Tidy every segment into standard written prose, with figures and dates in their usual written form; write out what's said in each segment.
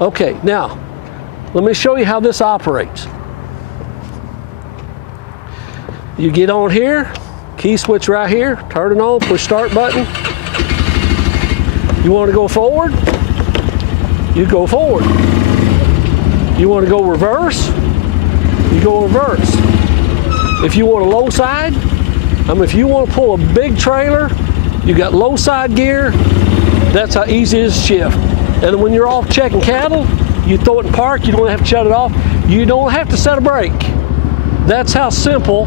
Okay, now, let me show you how this operates. You get on here, key switch right here, turn it on, push start button. You want to go forward? You go forward. You want to go reverse? You go reverse. If you want a low side, if you want to pull a big trailer, you got low side gear, that's how easy it is to shift. And when you're off checking cattle, you throw it in park, you don't have to shut it off. You don't have to set a brake. That's how simple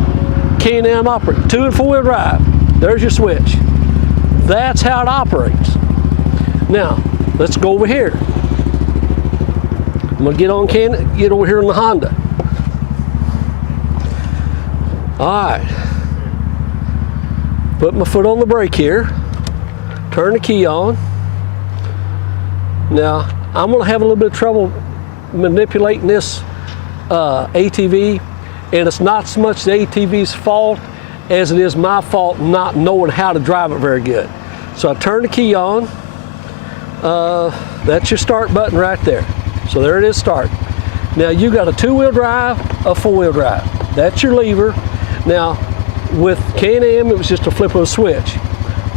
Can Am operates. 2- and 4-wheel drive. There's your switch. That's how it operates. Now, let's go over here. I'm gonna get over here in the Honda. All right. Put my foot on the brake here. Turn the key on. Now, I'm gonna have a little bit of trouble manipulating this ATV, and it's not so much the ATV's fault as it is my fault not knowing how to drive it very good. So I turn the key on. That's your start button right there. So there it is, start. Now you got a 2-wheel drive, a 4-wheel drive. That's your lever. Now with Can Am, it was just a flip of a switch.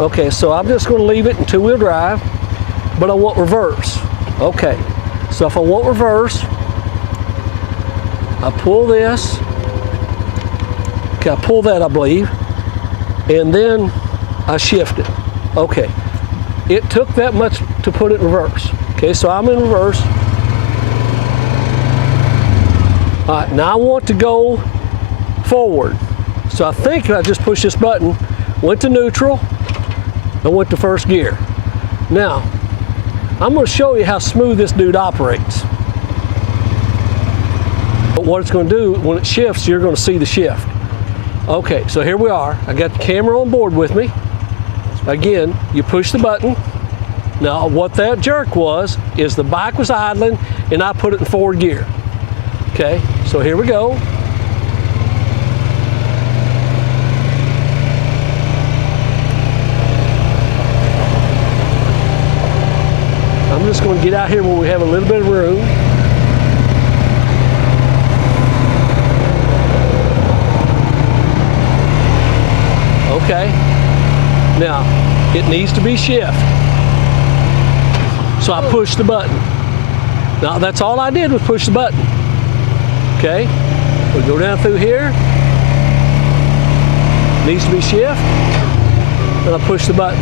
Okay, so I'm just going to leave it in 2-wheel drive, but I want reverse. Okay, so if I want reverse, I pull this. Okay, I pull that, I believe, and then I shift it. Okay, it took that much to put it in reverse. Okay, so I'm in reverse. All right, now I want to go forward. So I think I just pushed this button, went to neutral, and went to first gear. Now, I'm going to show you how smooth this dude operates. But what it's going to do, when it shifts, you're going to see the shift. Okay, so here we are. I got the camera on board with me. Again, you push the button. Now, what that jerk was, is the bike was idling, and I put it in forward gear. Okay, so here we go. I'm just going to get out here where we have a little bit of room. Okay, now it needs to be shift. So I push the button. Now that's all I did was push the button. Okay, we go down through here. Needs to be shift. And I push the button.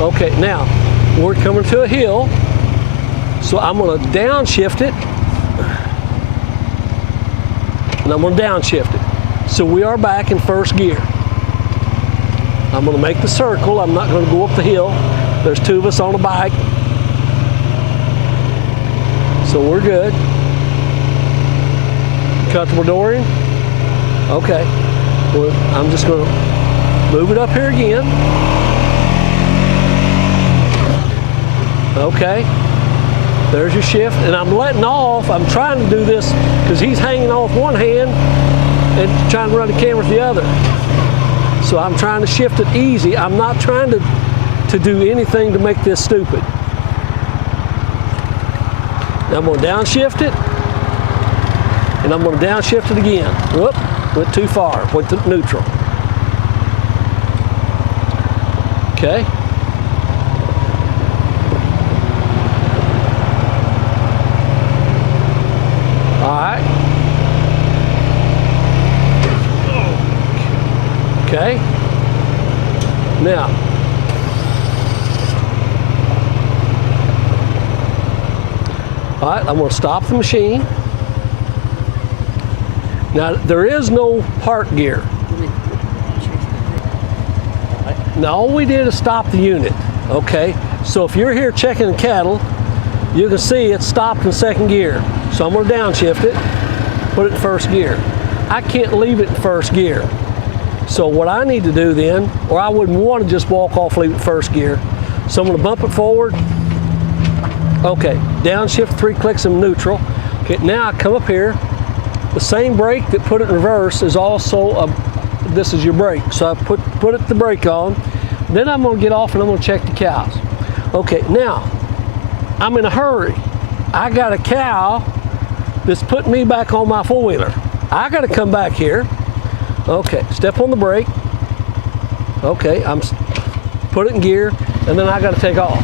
Okay, now we're coming to a hill. So I'm going to downshift it. And I'm going to downshift it. So we are back in first gear. I'm going to make the circle. I'm not going to go up the hill. There's 2 of us on a bike. So we're good. Comfortable Dorian? Okay. Well, I'm just going to move it up here again. Okay. There's your shift. And I'm letting off. I'm trying to do this because he's hanging off one hand and trying to run the camera with the other. So I'm trying to shift it easy. I'm not trying to do anything to make this stupid. Now I'm going to downshift it. And I'm going to downshift it again. Whoop, went too far, went to neutral. Okay. All right. Okay. Now, all right, I'm going to stop the machine. Now, there is no park gear. Now, all we did is stop the unit, okay? So if you're here checking the cattle, you can see it's stopped in second gear. So I'm going to downshift it, put it in first gear. I can't leave it in first gear. So what I need to do then, or I wouldn't want to just walk off, leave it in first gear. So I'm going to bump it forward. Okay, downshift, 3 clicks in neutral. Okay, now I come up here. The same brake that put it in reverse is also this is your brake. So I put the brake on. Then I'm going to get off and I'm going to check the cows. Okay, now I'm in a hurry. I got a cow that's putting me back on my four-wheeler. I got to come back here. Okay, step on the brake. Okay, put it in gear, and then I got to take off.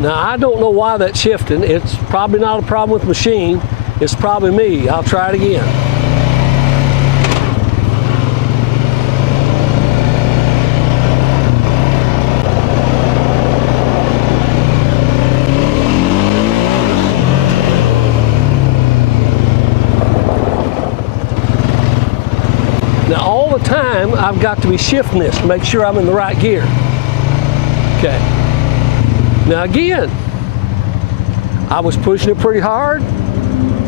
Now, I don't know why that's shifting. It's probably not a problem with the machine. It's probably me. I'll try it again. Now, all the time, I've got to be shifting this to make sure I'm in the right gear. Okay. Now again, I was pushing it pretty hard,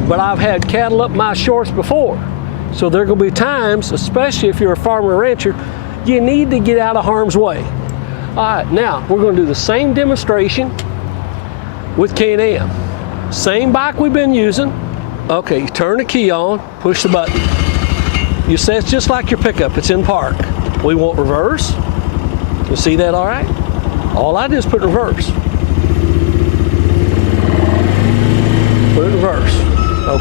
but I've had cattle up my shorts before. So there are going to be times, especially if you're a farmer or rancher, you need to get out of harm's way. All right, now we're going to do the same demonstration with Can Am. Same bike we've been using. Okay, you turn the key on, push the button. You say it's just like your pickup, it's in park. We want reverse. You see that all right? All I do is put reverse. Put it in reverse.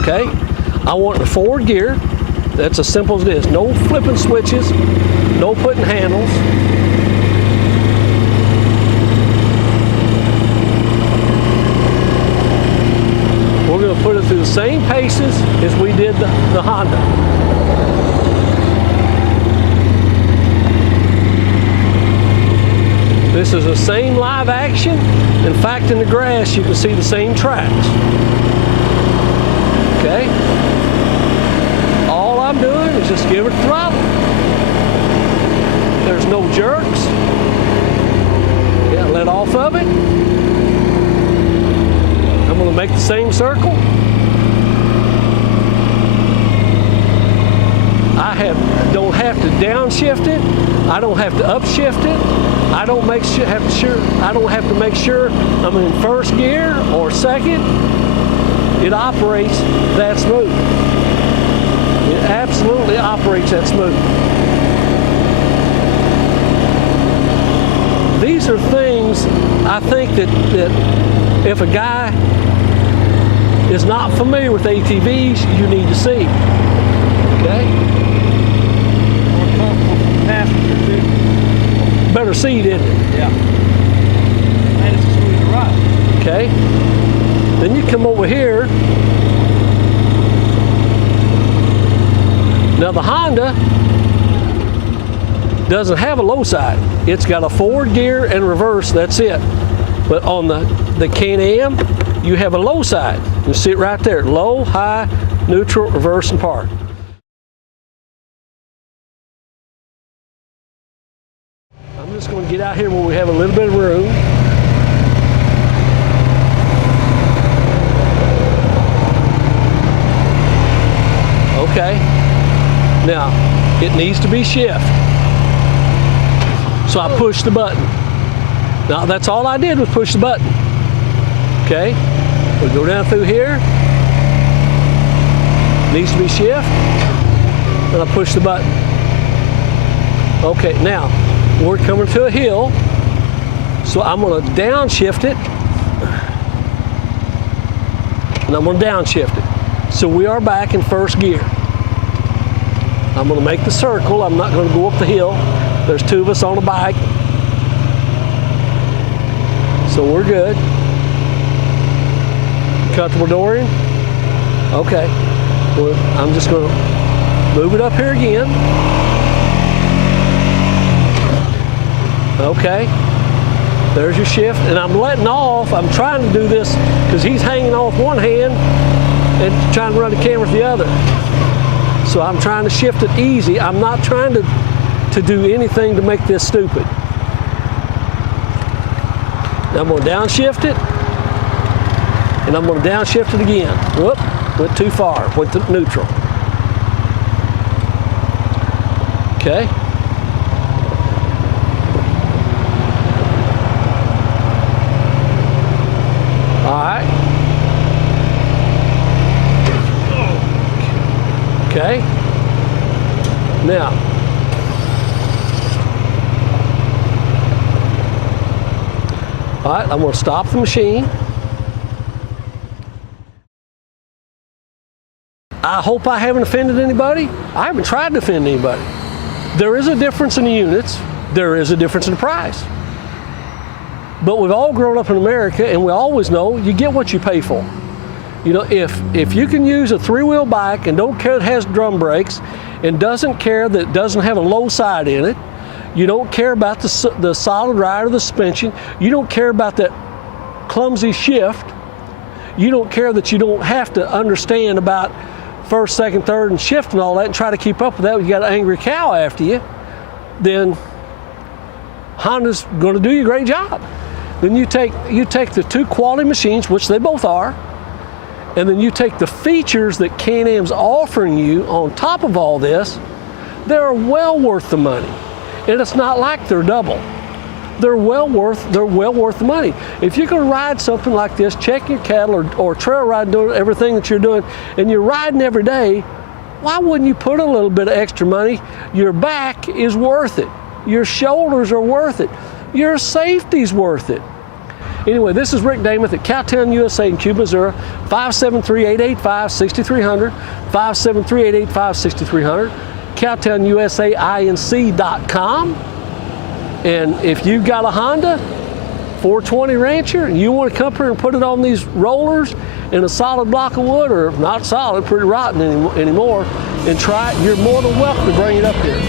Okay. I want the forward gear. That's as simple as it is. No flipping switches. No putting handles. We're going to put it through the same paces as we did the Honda. This is the same live action. In fact, in the grass, you can see the same tracks. Okay? All I'm doing is just give it throttle. There's no jerks. Yeah, let off of it. I'm going to make the same circle. Don't have to downshift it. I don't have to upshift it. I don't have to make sure I'm in first gear or second. It operates that smooth. It absolutely operates that smooth. These are things I think that if a guy is not familiar with ATVs, you need to see. Okay? Better seat, isn't it? Yeah. And it's a smoother ride. Okay. Then you come over here. Now the Honda doesn't have a low side. It's got a forward gear and reverse, that's it. But on the Can Am, you have a low side. You see it right there. Low, high, neutral, reverse, and park. I'm just going to get out here where we have a little bit of room. Okay. Now, it needs to be shift. So I push the button. Now, that's all I did was push the button. Okay. We'll go down through here. Needs to be shift. And I push the button. Okay, now, we're coming to a hill, so I'm going to downshift it, and I'm going to downshift it. So we are back in first gear. I'm going to make the circle. I'm not going to go up the hill. There's two of us on a bike, so we're good. Comfortable, Dorian? Okay. Well, I'm just going to move it up here again. Okay, there's your shift, and I'm letting off. I'm trying to do this because he's hanging off one hand and trying to run the camera with the other. So I'm trying to shift it easy. I'm not trying to do anything to make this stupid. Now I'm going to downshift it, and I'm going to downshift it again. Whoop, went too far, went to neutral. Okay. Okay? Now, all right, I'm going to stop the machine. I hope I haven't offended anybody. I haven't tried to offend anybody. There is a difference in the units. There is a difference in the price. But we've all grown up in America, and we always know you get what you pay for. You know, if you can use a three-wheel bike and don't care it has drum brakes, and doesn't care that it doesn't have a low side in it, you don't care about the solid ride or the suspension, you don't care about that clumsy shift, you don't care that you don't have to understand about first, second, third, and shift and all that and try to keep up with that, you got an angry cow after you, then Honda's going to do you a great job. Then you take the two quality machines, which they both are, and then you take the features that Can Am's offering you on top of all this, they're well worth the money. And it's not like they're double. They're well worth the money. If you're going to ride something like this, check your cattle or trail ride, doing everything that you're doing, and you're riding every day, why wouldn't you put a little bit of extra money? Your back is worth it. Your shoulders are worth it. Your safety's worth it. Anyway, this is Rick Damath at Cowtown, USA in Cuba, Missouri, 573-885-6300, 573-885-6300, CowtownUSAINC.com. And if you've got a Honda 420 Rancher and you want to come here and put it on these rollers in a solid block of wood, or not solid, pretty rotten anymore, and try it, you're more than welcome to bring it up here.